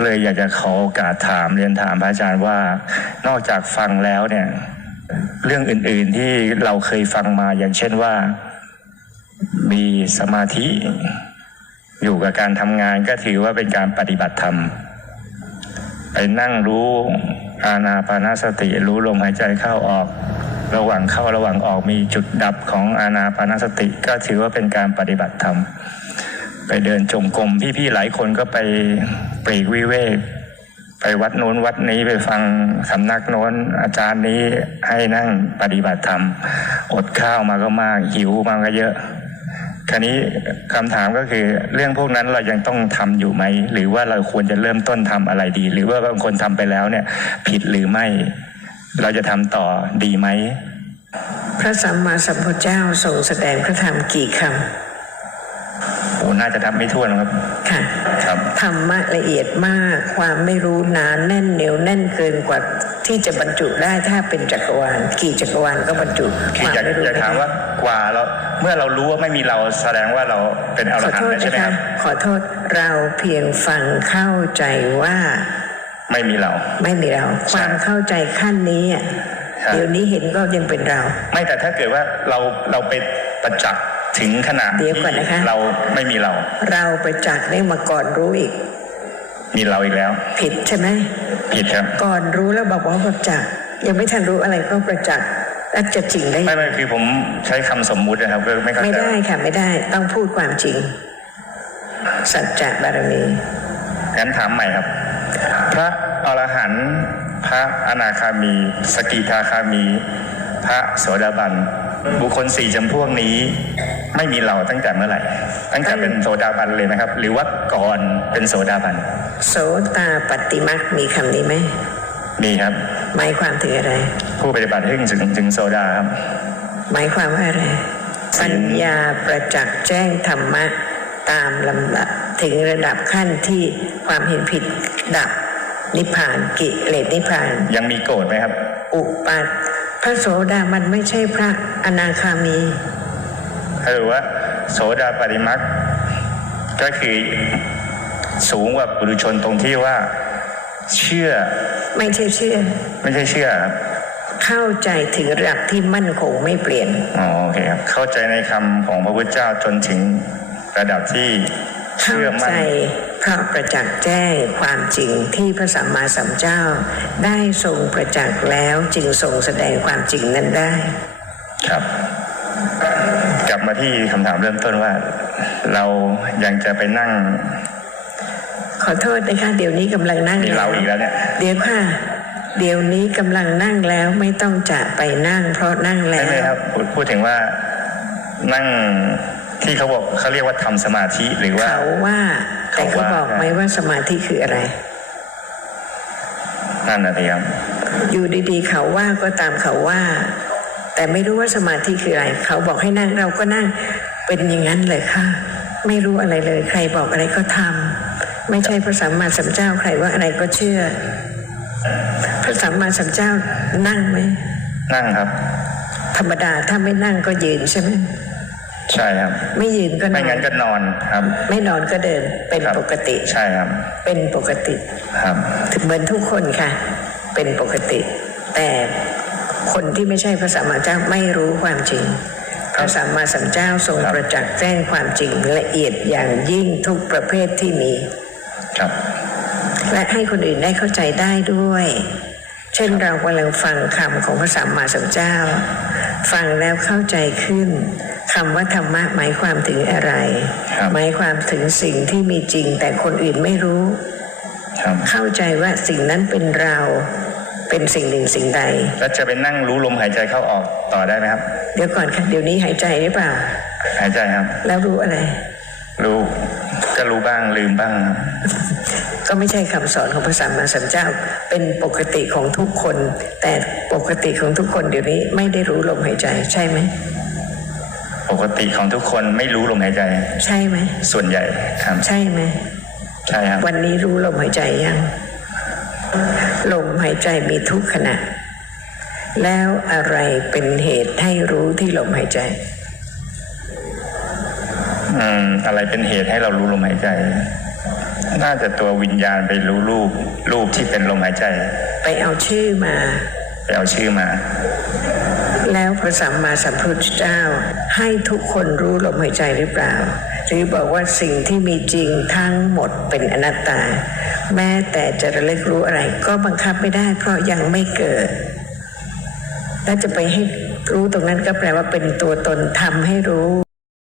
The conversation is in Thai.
ก็เลยอยากจะขอโอกาสถามเรียนถามพระอาจารย์ว่า นอกจากฟังแล้วเนี่ย เรื่องอื่นๆที่เราเคยฟังมาอย่างเช่นว่า มีสมาธิ อยู่กับการทำงานก็ถือว่าเป็นการปฏิบัติธรรม ไปนั่งรู้อาณาปานาสติรู้ลมหายใจเข้าออก ระหว่างเข้าระหว่างออกมีจุดดับของอาณาปานาสติ ก็ถือว่าเป็นการปฏิบัติธรรม ไปเดินจงกรมพี่ๆหลายคนก็ไปปลีกวิเวกไปวัดโน้นวัดนี้ไปฟังสำนักโน้นอาจารย์นี้ให้นั่งปฏิบัติธรรม อดข้าวมาก็มากหิวมาก็เยอะคราวนี้คำถามก็คือเรื่องพวกนั้นเรายังต้องทำอยู่ไหม หรือว่าเราควรจะเริ่มต้นทำอะไรดี หรือว่าบางคนทำไปแล้วเนี่ย ผิดหรือไม่ เราจะทำต่อดีไหม พระสัมมาสัมพุทธเจ้าทรงแสดงพระธรรมกี่คโอ้ น่าจะทำไม่ทั่วนครับำค่ะครับธรรมะละเอียดมากความไม่รู้หนานแน่นเหนียวแน่นเกินกว่าที่จะบรรจุได้ถ้าเป็นจักรวาลกี่จักรวาลก็บรรจุคคือวามอยากไม่รู้อยากถามว่ากว่าเราเมื่อเรารู้ว่าไม่มีเราแสดงว่าเราเป็นอรขอหันโทต์ษแล้วใช่นะไหมคคะรับขอโทษเราเพียงฟังเข้าใจว่า ไม่มีเรา ไม่มีเราใช่ความเข้าใจขั้นนี้อะครับเดี๋ยวนี้เห็นก็ยังเป็นเรา ไม่แต่ถ้าเกิดว่าเราเราไปประจักษ์ ถึงขนาดเดี๋ยวที่ก่อนนะคะ เราไม่มีเรา เราไปจักได้มาก่อนรู้อีก มีเราอีกแล้ว ผิดใช่ไหมผิดครับ ก่อนรู้แล้วบอกว่าประจักษ์ยังไม่ทันรู้อะไรก็ประจักษ์แล้วจะจริงได้ไม่ไม่คือผมใช้คำสมมุตินะครับก็ไม่เข้าไม่ใจได้ค่ะไม่ได้ต้องพูดความจริง สัจจะบารมีงั้นถามใหม่ครับ พระอรหันต์พระอนาคามี สกิทาคามี พระโสดาบัน บุคคลสี่จำพวกนี้ ไม่มีเราตั้งแต่เมื่อไหร่ ตั้งแต่เป็นโสดาบันเลยไหมครับ หรือว่าก่อนเป็นโสดาบัน โสตาปฏิมักมีคำนี้ไหมมีครับ หมายความถึงอะไร ผู้ปฏิบัติให้ถึงถึงโสดาครับ หมายความว่าอะไร ปัญญาประจักษ์แจ้งธรรมะตามลำดับถึงระดับขั้นที่ความเห็นผิดดับนิพพานกิเลสนิพพาน ยังมีโกรธไหมครับ อุปาทพระโสดามันไม่ใช่พระอนาคามี หรือว่า โสดาปฏิมักก็คือสูงกว่าปุถุชนตรงที่ว่า เชื่อ ไม่ใช่เชื่อ ไม่ใช่เชื่อครับเข้าใจถึงระดับที่มั่นคงไม่เปลี่ยนอ๋อโอเคครับเข้าใจในคำของพระพุทธเจ้าจนถึงระดับที่เข้าเชื่อใจมั่นเพราะประจักษ์แจ้งความจริงที่พระสัมมาสัมพุทธเจ้า ได้ทรงประจักษ์แล้วจึงทรงแสดงความจริงนั้นได้ ครับกลับ มาที่คำถามเริ่มต้นว่า เรายังจะไปนั่ง ขอโทษนะคะเดี๋ยวนี้กำลังนั่งมีเราอีกแล้วเนี่ย เดี๋ยวค่ะ เดี๋ยวนี้กำลังนั่งแล้วไม่ต้องจะไปนั่ง เพราะนั่งแล้ไม่วไม่ครับพูดพูดถึงว่านั่งที่เขาบอกเขาเรียกว่าทำสมาธิหรือว่าเขาว่าแต่เขาเขาว่าบอกไหมว่าสมาธิคืออะไรนั่นนะทีครับอยู่ดีๆ เขาว่าก็ตามเขาว่า แต่ไม่รู้ว่าสมาธิคืออะไร เขาบอกให้นั่งเราก็นั่งเป็นอย่างนั้นเลยค่ะ ไม่รู้อะไรเลย ใครบอกอะไรก็ทำไม่ใช่พระสัมมาสัมพุทธเจ้าใครว่าอะไรก็เชื่อ พระสัมมาสัมพุทธเจ้านั่งไหมนั่งครับ ธรรมดาถ้าไม่นั่งก็ยืนใช่ไหมใช่ครับ ไม่ยืนก็นไม่องั้นนก็นอนครับ ไม่นอนก็เดินเป็นครับปกติใช่ครับ เป็นปกติครับถึงเหมือนทุกคนค่ะ เป็นปกติ แต่ คนที่ไม่ใช่พระสัมมาสัมพุทธเจ้าไม่รู้ความจริงพระสัมมาสัมพุทธเจ้าทรงครับประจักษ์แจ้งความจริงละเอียดอย่างยิ่งทุกประเภทที่มีครับและให้คนอื่นได้เข้าใจได้ด้วย เช่นเรากำลังฟังคำของพระสัมมาสัมพุทธเจ้า ฟังแล้วเข้าใจขึ้นคำว่าธรรมะหมายความถึงอะไรครับหมายความถึงสิ่งที่มีจริงแต่คนอื่นไม่รู้ครับเข้าใจว่าสิ่งนั้นเป็นเรา เป็นสิ่งหนึ่งสิ่งใด แล้วจะไปนั่งรู้ลมหายใจเข้าออกต่อได้ไหมครับ เดี๋ยวก่อนค่ะ เดี๋ยวนี้หายใจหรือเปล่า หายใจครับ แล้วรู้อะไร รู้ก็รู้บ้างลืมบ้างครับก็ไม่ใช่คำสอนของพระสัมมาสัมพุทธเจ้า เป็นปกติของทุกคน แต่ปกติของทุกคนเดี๋ยวนี้ไม่ได้รู้ลมหายใจใช่ไหมปกติของทุกคนไม่รู้ลมหายใจ ใช่ไหมส่วนใหญ่ครับใช่ไหมใช่ครับวันนี้รู้ลมหายใจยัง ลมหายใจมีทุกขณะ แล้วอะไรเป็นเหตุให้รู้ที่ลมหายใจอืมอะไรเป็นเหตุให้เรารู้ลมหายใจ น่าจะตัววิญญาณไปรู้รูป รูปที่เป็นลมหายใจ ไปเอาชื่อมาไปเอาชื่อมา แล้วพระสัมมาสัมพุทธเจ้า ให้ทุกคนรู้ลมหายใจหรือเปล่า หรือบอกว่าสิ่งที่มีจริงทั้งหมดเป็นอนัตตา แม้แต่จะระลึกรู้อะไร ก็บังคับไม่ได้ เพราะยังไม่เกิด แล้าจะไปให้รู้ตรงนั้นก็แปลว่าเป็นตัวตนทำให้รู้